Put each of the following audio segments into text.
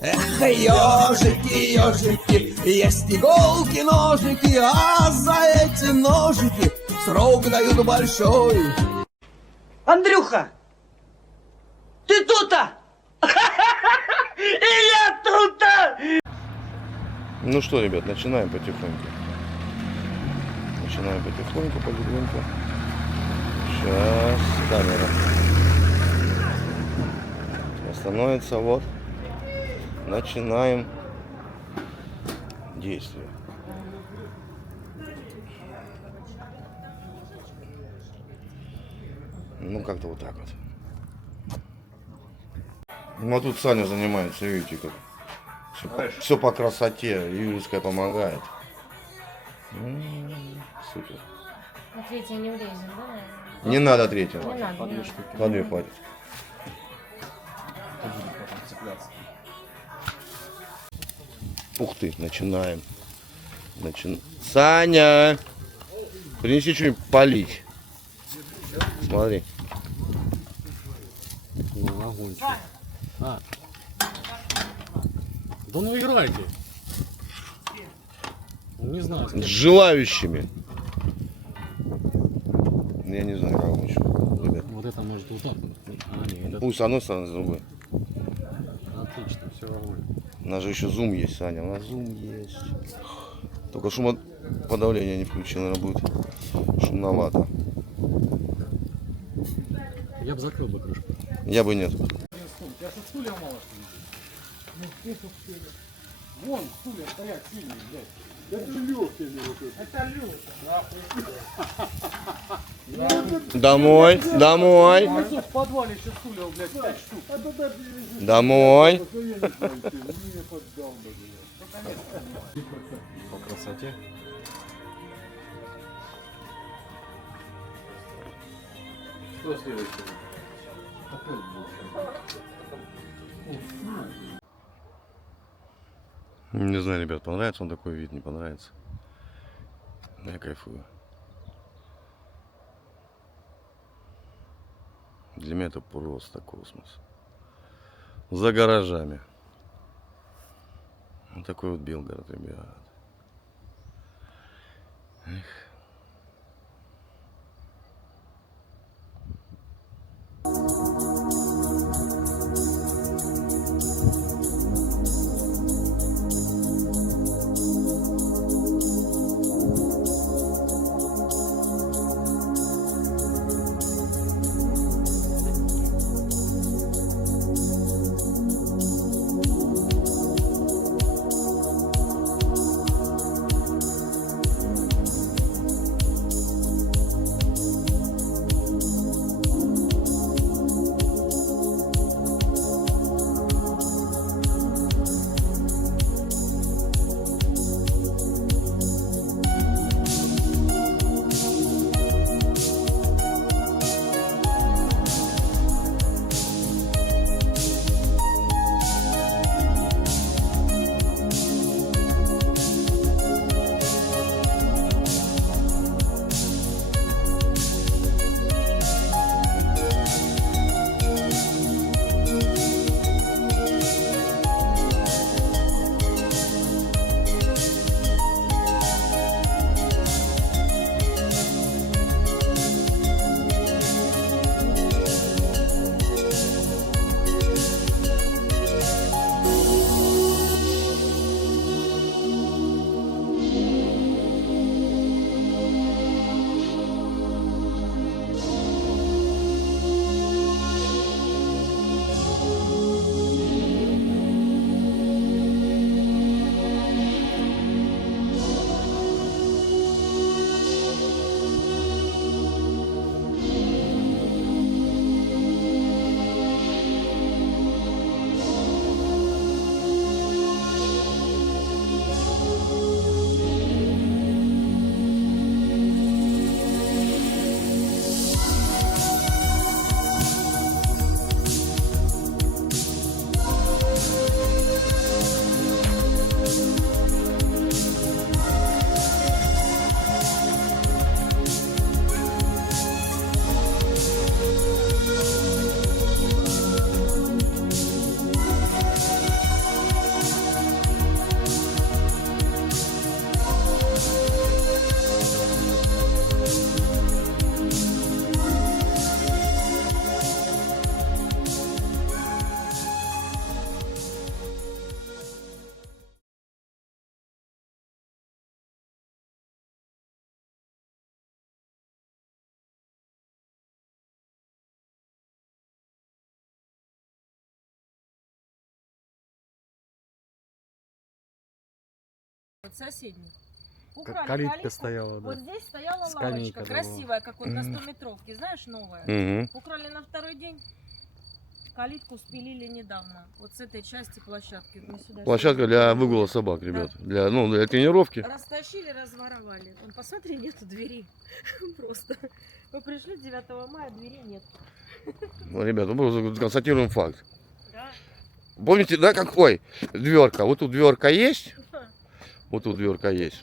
Эх, ежики, ежики, есть иголки, ножики, а за эти ножики срок дают большой. Андрюха, ты тут-то? И я тут-то! Ну что, ребят, начинаем потихоньку. Начинаем потихоньку, потихоньку. Сейчас камера остановится, вот. Начинаем действие. Ну, как-то вот так вот. Ну, а тут Саня занимается, видите, как. Все по красоте. Юрийская помогает. Супер. На третье не влезем, да, наверное? Не надо третьего. Не надо. По две штуки. По две хватит. Кто будет потом цепляться? Ух ты, начинаем. Саня! Принеси что-нибудь полить. Смотри. Ну, огонь. А. Да ну играйте. Ну, не знаю. С желающими. Я не знаю, как лучше. Ребят. Вот это может вот так вот. А, нет, это Пусть с одной стороны, с другой. отлично, все огонь. У нас же еще зум есть, Саня. У нас зум есть. Только шумоподавление не включил, наверное, будет шумновато. Я бы закрыл бы крышку. Я бы нет. Я что, стулья мало, что ли? Вон стулья стоят сильные, блядь. Это легкие, это легкие. Домой, домой, В подвале еще стулья, блядь, 5 штук. домой. По красоте. Что следующее? Не знаю, ребят, понравится он такой вид, не понравится. Я кайфую. Для меня это просто космос. За гаражами. Вот такой вот Белгород, ребят. Эх. соседний. Украли Калитка калитку. стояла, да. Вот здесь стояла Скамейка лавочка, была. красивая, как вот на 100-метровке, знаешь, новая. Угу. Украли на второй день. Калитку спилили недавно. Вот с этой части площадки. Мы сюда Площадка для выгула собак, ребят. Для, ну, для тренировки. Растащили, разворовали. Вон, посмотри, нету двери. Просто. Мы пришли 9 мая, двери нет. Ну, ребят, мы просто констатируем факт. Да. Помните, да, как, ой, дверка. Вот тут дверка есть. Вот тут дверка есть.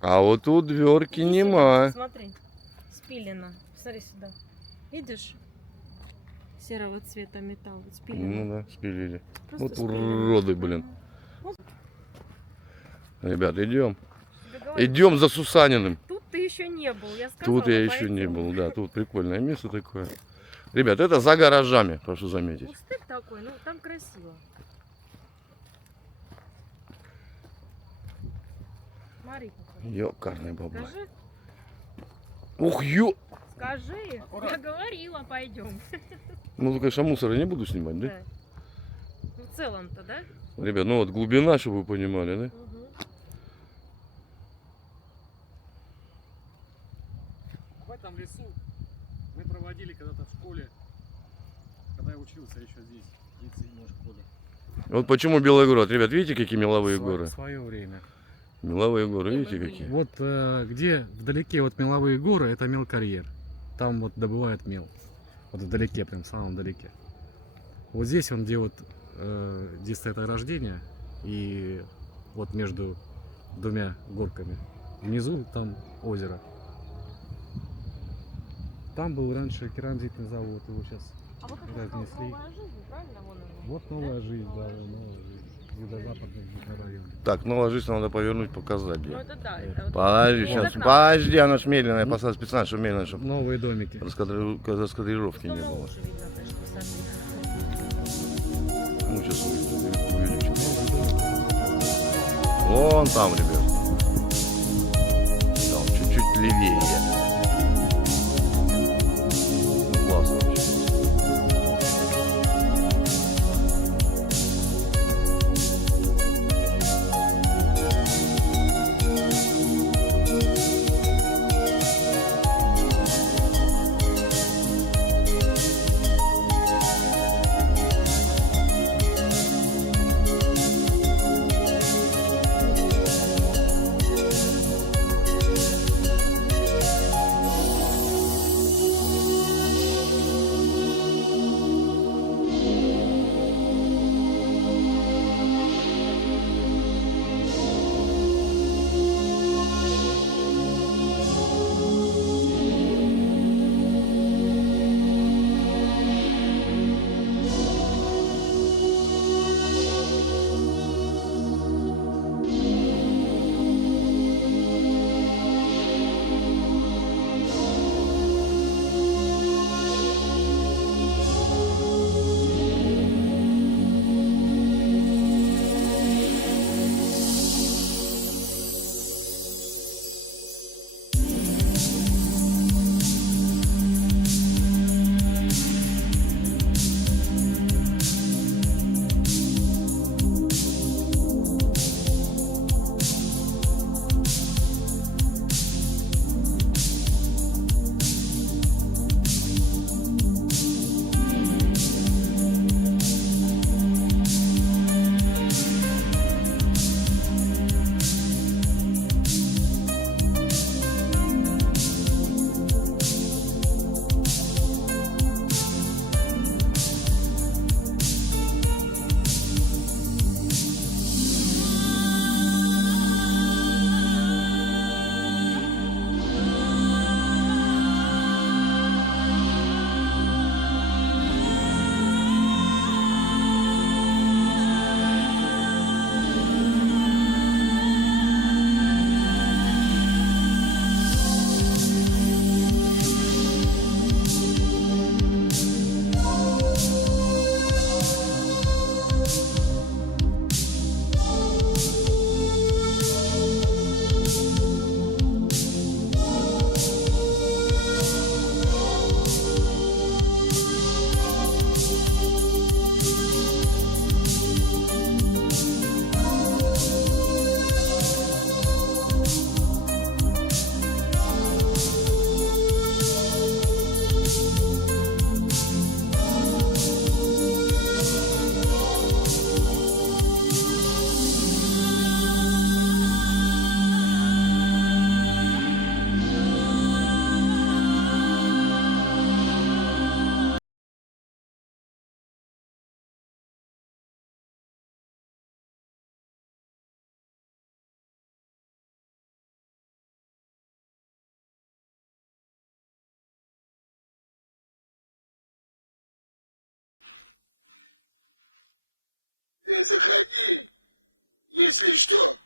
А вот тут дверки нема. Смотри, спилено. Смотри сюда. Видишь? Серого цвета металл. Спилено. Ну да, спилили. Просто Вот спилено. уроды, блин. Вот. Ребят, идем. Тебе говорю, Идем за Сусаниным. Тут ты еще не был, я сказала. Тут я еще не пойдем. был, да. Тут прикольное место такое. Ребят, это за гаражами, прошу заметить. Пустырь такой, ну там красиво. Смотри, какой. Ёкарный баба. Скажи, Ух, ё! скажи. Я говорила, пойдем. Ну, конечно, мусора не буду снимать, да? Да. Ну, в целом-то, да? Ребят, ну вот глубина, чтобы вы понимали, да? Угу. В этом лесу мы проводили когда-то в школе, когда я учился еще здесь, 97 школе. Вот почему Белый город. Ребят, видите, какие меловые горы? В свое время. Меловые горы, видите, какие? Вот где вдалеке вот меловые горы, это мелкарьер. Там вот добывают мел. Вот вдалеке, прям в самом далеке. Вот здесь он, где вот где стоит ограждение, и вот между двумя горками. Внизу там озеро. Там был раньше керамзитный завод, его сейчас А вот это разнесли. новая жизнь, правильно? Вон она. Вот новая жизнь, да, новая жизнь. Юго-западный микрорайон. Так, ну ложись, надо повернуть, показать. Ну Где. это да, это вот. Подожди, Не сейчас. закрывай. Подожди, она ж медленная, поставь специально, чтобы медленно, чтобы Новые домики. раскадрировки Ну, не мы было. уже видно, конечно, высоты. Ну, сейчас увеличим. Вон там, ребят. Там чуть-чуть левее. Ну, классно вообще. Если что.